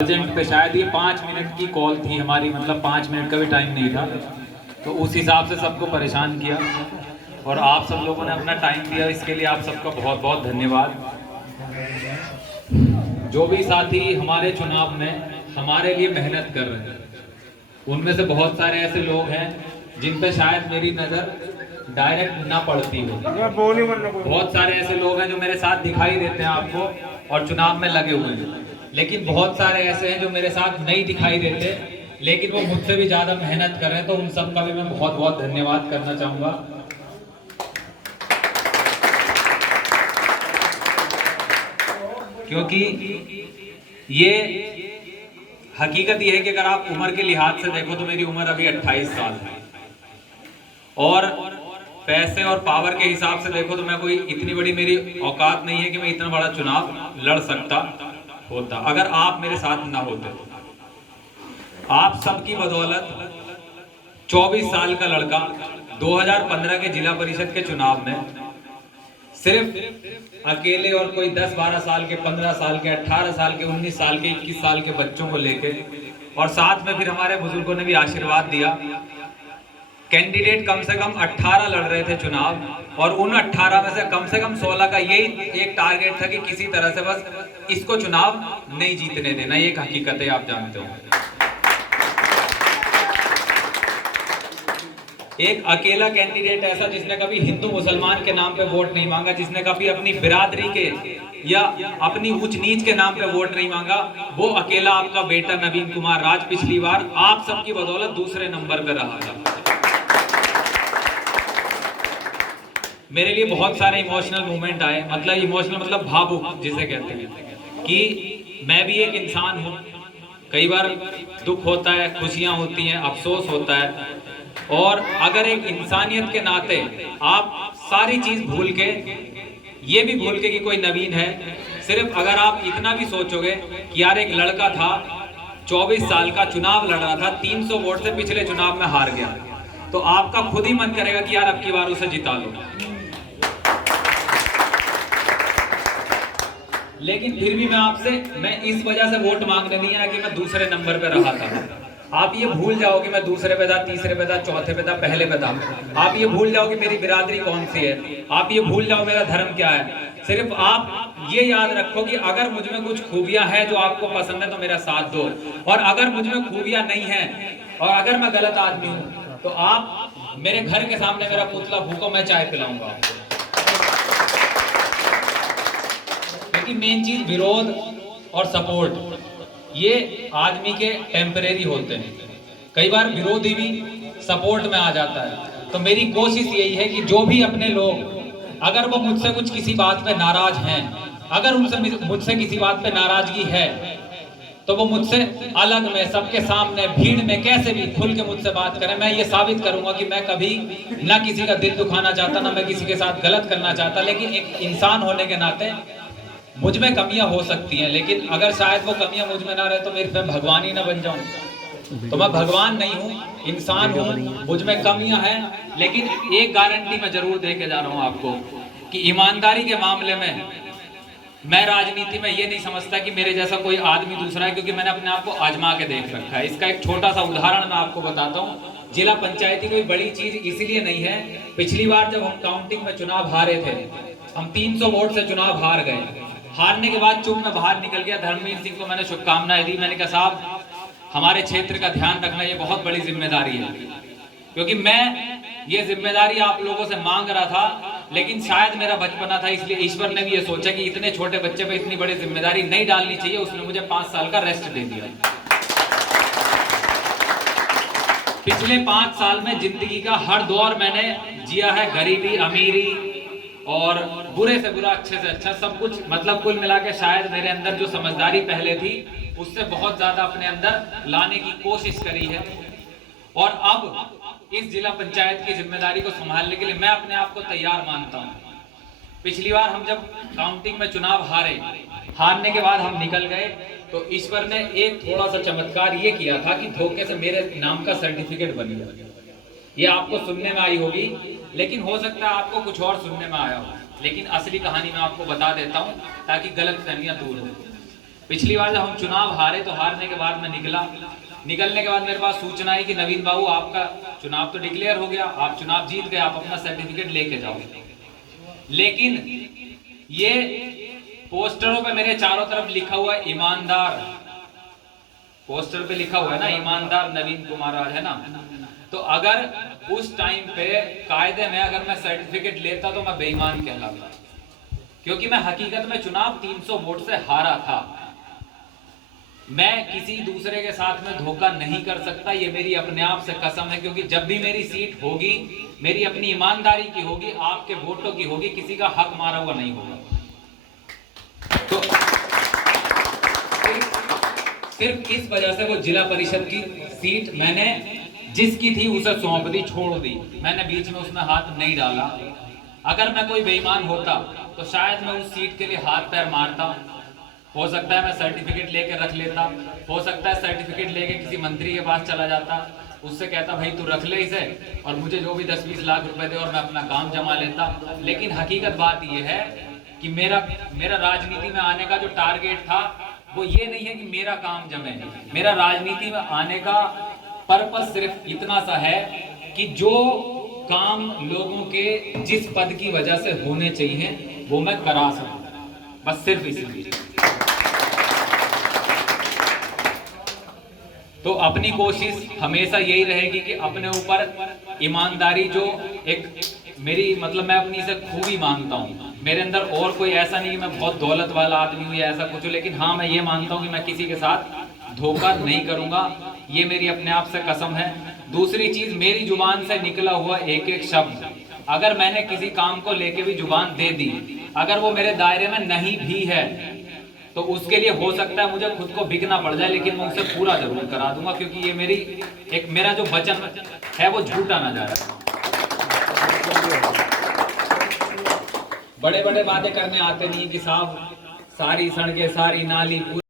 Urgent पे शायद ये 5 मिनट की कॉल थी हमारी, मतलब 5 मिनट का भी टाइम नहीं था, तो उस हिसाब से सबको परेशान किया और आप सब लोगों ने अपना टाइम दिया, इसके लिए आप सबका बहुत बहुत धन्यवाद। जो भी साथी हमारे चुनाव में हमारे लिए मेहनत कर रहे हैं, उनमें से बहुत सारे ऐसे लोग हैं जिन पे शायद मेरी नज़र डायरेक्ट ना पड़ती हो। बहुत सारे ऐसे लोग हैं जो मेरे साथ दिखाई देते हैं आपको और चुनाव में लगे हुए हैं, लेकिन बहुत सारे ऐसे हैं जो मेरे साथ नहीं दिखाई देते लेकिन वो मुझसे भी ज़्यादा मेहनत कर रहे हैं, तो उन सब का भी मैं बहुत बहुत धन्यवाद करना चाहूँगा। क्योंकि ये हकीकत ये है कि अगर आप उम्र के लिहाज से देखो तो मेरी उम्र अभी 28 साल है और पैसे और पावर के हिसाब से देखो तो मैं कोई इतनी बड़ी मेरी औकात नहीं है कि मैं इतना बड़ा चुनाव लड़ सकता होता अगर आप मेरे साथ ना होते। आप सबकी बदौलत 24 साल का लड़का 2015 के जिला परिषद के चुनाव में सिर्फ अकेले और कोई 10-12 साल के, 15 साल के, 18 साल के, 19 साल के, 21 साल के बच्चों को लेके और साथ में फिर हमारे बुजुर्गों ने भी आशीर्वाद दिया। कैंडिडेट कम से कम 18 लड़ रहे थे चुनाव और उन 18 में से कम 16 का यही एक टारगेट था कि किसी तरह से बस इसको चुनाव नहीं जीतने देना। ये एक हकीकत है, आप जानते हो। एक अकेला कैंडिडेट ऐसा जिसने कभी हिंदू मुसलमान के नाम पे वोट नहीं मांगा, जिसने कभी अपनी बिरादरी के या अपनी ऊंच नीच के नाम पे वोट नहीं मांगा, वो अकेला आपका बेटा नवीन कुमार राज पिछली बार आप सबकी बदौलत दूसरे नंबर पे रहा था। मेरे लिए बहुत सारे इमोशनल मोमेंट आए, मतलब इमोशनल मतलब भावुक जिसे कहते हैं, कि मैं भी एक इंसान हूँ। कई बार दुख होता है, खुशियाँ होती हैं, अफसोस होता है, और अगर एक इंसानियत के नाते आप सारी चीज भूल के, ये भी भूल के कि कोई नवीन है, सिर्फ अगर आप इतना भी सोचोगे कि यार एक लड़का था 24 साल का, चुनाव लड़ रहा था, 300 वोट से पिछले चुनाव में हार गया, तो आपका खुद ही मन करेगा कि यार अब की बार उसे जिता लो। लेकिन फिर भी मैं इस वजह से वोट मांगने नहीं आया कि मैं दूसरे नंबर पे रहा था। आप ये भूल जाओ कि मैं दूसरे पे था, तीसरे पे था, चौथे पे था, पहले पे था। आप ये भूल जाओ कि मेरी बिरादरी कौन सी है, आप ये भूल जाओ मेरा धर्म क्या है। सिर्फ आप ये याद रखो कि अगर मुझ में कुछ खूबियां हैं जो आपको पसंद है तो मेरा साथ दो, और अगर मुझ में खूबियां नहीं है और अगर मैं गलत आदमी हूँ तो आप मेरे घर के सामने मेरा पुतला फूको, मैं चाय पिलाऊंगा आपको। क्योंकि मेन चीज विरोध और सपोर्ट ये आदमी के टेम्परेरी होते हैं। कई बार विरोधी भी सपोर्ट में आ जाता है। तो मेरी कोशिश यही है कि जो भी अपने लोग, अगर वो मुझसे कुछ किसी बात पे नाराज हैं, अगर उनसे मुझसे किसी बात पे नाराजगी है, तो वो मुझसे अलग में, सबके सामने, भीड़ में, कैसे भी खुल के मुझसे बात करें। मैं ये साबित करूंगा कि मैं कभी ना किसी का दिल दुखाना चाहता, ना मैं किसी के साथ गलत करना चाहता, लेकिन एक इंसान होने के नाते मुझ में कमियां हो सकती हैं, लेकिन अगर शायद वो कमियां मुझ में ना रहे तो मेरे मैं भगवान ही ना बन जाऊं। तो मैं भगवान नहीं हूं, इंसान हूं, मुझ में कमियां हैं, लेकिन एक गारंटी मैं जरूर दे के जा रहा हूं आपको कि ईमानदारी के मामले में मैं राजनीति में ये नहीं समझता कि मेरे जैसा कोई आदमी दूसरा है, क्योंकि मैंने अपने आप को आजमा के देख रखा है। इसका एक छोटा सा उदाहरण मैं आपको बताता हूँ। जिला पंचायती कोई बड़ी चीज इसलिए नहीं है, पिछली बार जब हम काउंटिंग में चुनाव हारे थे, हम 300 वोट से चुनाव हार गए। हारने के बाद चुप में बाहर निकल गया। धर्मवीर सिंह को मैंने शुभकामनाएं दी। मैंने कहा साहब हमारे क्षेत्र का ध्यान रखना ये बहुत बड़ी जिम्मेदारी है, क्योंकि मैं ये जिम्मेदारी आप लोगों से मांग रहा था, लेकिन शायद मेरा बचपना था, इसलिए ईश्वर ने भी ये सोचा कि इतने छोटे बच्चे पे इतनी बड़ी जिम्मेदारी नहीं डालनी चाहिए। उसने मुझे 5 साल का रेस्ट दे दिया। पिछले 5 साल में जिंदगी का हर दौर मैंने जिया है, गरीबी, अमीरी और बुरे से बुरा, अच्छे से अच्छा, सब कुछ, मतलब कुल मिला के शायद मेरे अंदर जो समझदारी पहले थी उससे बहुत ज्यादा अपने अंदर लाने की कोशिश करी है। और अब इस जिला पंचायत की जिम्मेदारी को संभालने के लिए मैं अपने आप को तैयार मानता हूँ। पिछली बार हम जब काउंटिंग में चुनाव हारने के बाद हम निकल गए, तो ईश्वर ने एक थोड़ा सा चमत्कार ये किया था कि धोखे से मेरे नाम का सर्टिफिकेट बन गया। ये आपको सुनने में आई होगी, लेकिन हो सकता है आपको कुछ और सुनने में आया हो, लेकिन असली कहानी मैं आपको बता देता हूँ ताकि गलतफहमियां दूर हो। पिछली बार जब हम चुनाव हारे तो हारने के बाद मैं निकलने के बाद मेरे पास सूचना आई कि नवीन बाबू आपका चुनाव तो डिक्लेयर हो गया, आप चुनाव जीत गए, आप अपना सर्टिफिकेट लेके जाओ। लेकिन ये पोस्टरों पे मेरे चारों तरफ लिखा हुआ है ईमानदार, पोस्टर पे लिखा हुआ है ना ईमानदार नवीन कुमार राज, है ना। तो अगर उस टाइम पे कायदे में अगर मैं सर्टिफिकेट लेता तो मैं बेईमान कहलाता, क्योंकि मैं हकीकत में चुनाव 300 वोट से हारा था। मैं किसी दूसरे के साथ में धोखा नहीं कर सकता, ये मेरी अपने आप से कसम है, क्योंकि जब भी मेरी सीट होगी मेरी अपनी ईमानदारी की होगी, आपके वोटों की होगी, किसी का हक मारा हुआ नहीं होगा। तो सिर्फ इस वजह से वो जिला परिषद की सीट मैंने जिसकी थी उसे सौंप दी, छोड़ दी, मैंने बीच में उसमें हाथ नहीं डाला। अगर मैं कोई बेईमान होता तो शायद मैं उस सीट के लिए हाथ पैर मारता, हो सकता है मैं सर्टिफिकेट लेके रख लेता, हो सकता है सर्टिफिकेट लेके किसी मंत्री के पास चला जाता, उससे कहता भाई तू रख ले इसे और मुझे जो भी 10-20 लाख रुपए दे और मैं अपना काम जमा लेता। लेकिन हकीकत बात यह है कि मेरा राजनीति में आने का जो टारगेट था वो ये नहीं है कि मेरा काम जमे। मेरा राजनीति में आने का पर्पस सिर्फ इतना सा है कि जो काम लोगों के जिस पद की वजह से होने चाहिए वो मैं करा सकूं, बस सिर्फ इसलिए। तो अपनी कोशिश हमेशा यही रहेगी कि अपने ऊपर ईमानदारी, जो एक मेरी मैं अपनी से खूबी मानता हूँ, मेरे अंदर और कोई ऐसा नहीं कि मैं बहुत दौलत वाला आदमी हूँ या ऐसा कुछ हो, लेकिन हाँ मैं ये मानता हूँ कि मैं किसी के साथ धोखा नहीं करूंगा, ये मेरी अपने आप से कसम है। दूसरी चीज, मेरी जुबान से निकला हुआ एक एक शब्द, अगर मैंने किसी काम को लेके भी जुबान दे दी, अगर वो मेरे दायरे में नहीं भी है तो उसके लिए हो सकता है मुझे खुद को बिकना पड़ जाए, लेकिन मैं उसे पूरा जरूर करा दूंगा, क्योंकि ये मेरा जो वचन है वो झूठा ना जाए। बड़े बड़े बातें करने आते नहीं कि साहब सारी सड़कें, सारी नाली